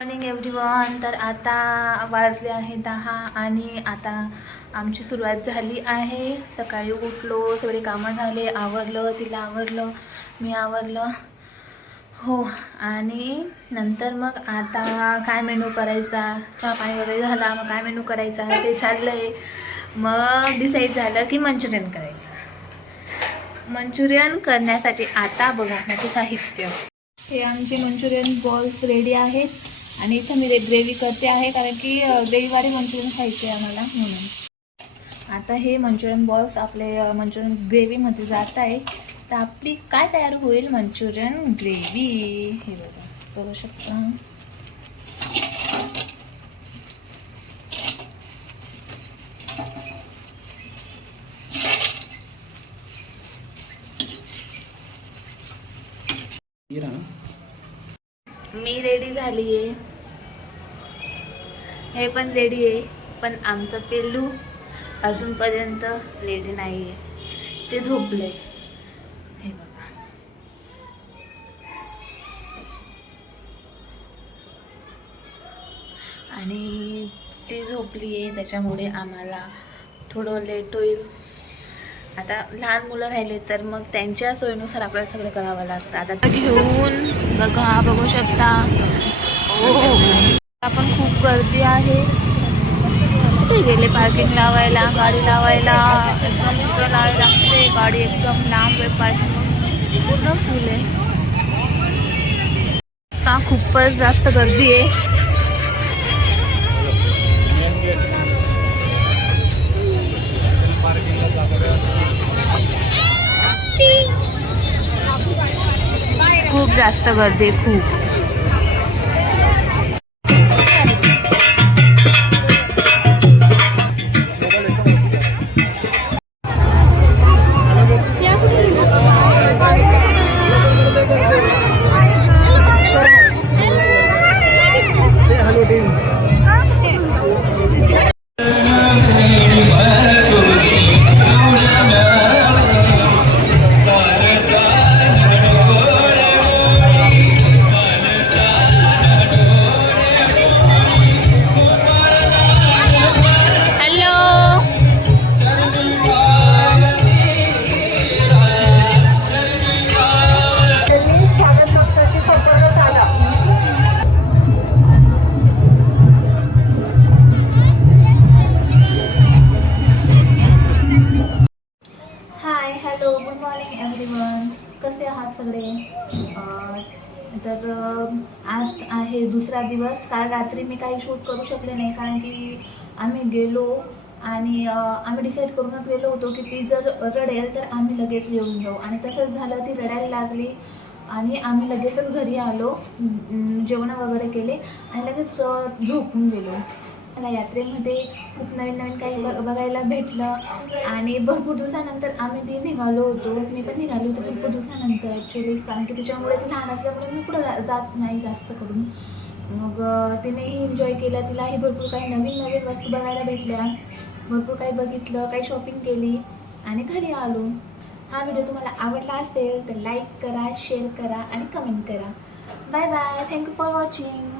Morning everyone. तर आता वाजले आहे 10 आणि आता आमची सुरुवात झाली आहे. सकाळी उठलो, सगळे कामं झाले, आवरलं, तिला आवरलं, मी आवरलं. हो, आणि नंतर मग आता काय मेनू करायचा, चहा पाणी वगैरे झाला, मग काय मेनू करायचा ते चाललं आहे. मग डिसाईड झालं की मंचुरियन करायचं. मंचुरियन करण्यासाठी आता बघा माझे साहित्य. हे आमचे मंचुरियन बॉल्स रेडी आहेत आणि इथं मी ग्रेव्ही करते आहे, कारण की ग्रेव्हीवाले मंचुरियन खायचे आम्हाला, म्हणून. आता हे मंचुरियन बॉल्स आपले मंचुरियन ग्रेव्हीमध्ये जात आहे. तर आपली काय तयार होईल, मंचुरियन ग्रेव्ही. हे बघा, बघू शकता. मी रेडी झाली आहे, हे पण रेडी आहे, पण आमचं पिल्लू अजूनपर्यंत रेडी नाही आहे, ते झोपलंय. हे बघा, आणि ती झोपली आहे, त्याच्यामुळे आम्हाला थोडं लेट होईल. आता लहान मुलं राहिले तर मग त्यांच्या सोयीनुसार आपल्याला सगळं करावं लागतं. आता घेऊन बघा, बघू शकता. आपण खूप गर्दी आहे. कुठे गेले पार्किंग लावायला, गाडी लावायला? एकदम तिकडं लावायला लागते गाडी, एकदम लांब आहे, पार्किंग पूर्ण फुल आहे. का खूपच जास्त गर्दी आहे. खूप जास्त गर्दी आहे, खूप. Hello, good morning everyone. कसे आहात सगळे? तर आज आहे दुसरा दिवस. काल रात्री मी काही शूट करू शकले नाही, कारण की आम्ही गेलो आणि आम्ही डिसाईड करूनच गेलो होतो की ती जर रडेल तर आम्ही लगेच येऊन जाऊ, आणि तसंच झालं. ती रडायला लागली आणि आम्ही लगेचच घरी आलो, जेवण वगैरे केले आणि लगेच झोपून गेलो. मला यात्रेमध्ये खूप नवीन नवीन काही बघायला भेटलं आणि भरपूर दिवसानंतर आम्ही निघालो होतो. मी पण निघालो होतो भरपूर दिवसानंतर ॲक्च्युली, कारण की तिच्यामुळे ती लहान असल्यामुळे मी कुठं जात नाही जास्त करून. मग तिनेही एन्जॉय केलं, तिलाही भरपूर काही नवीन नवीन वस्तू बघायला भेटल्या, भरपूर काही बघितलं, काही शॉपिंग केली आणि घरी आलो. हा व्हिडिओ तुम्हाला आवडला असेल तर लाईक करा, शेअर करा आणि कमेंट करा. Bye bye. Thank you for watching.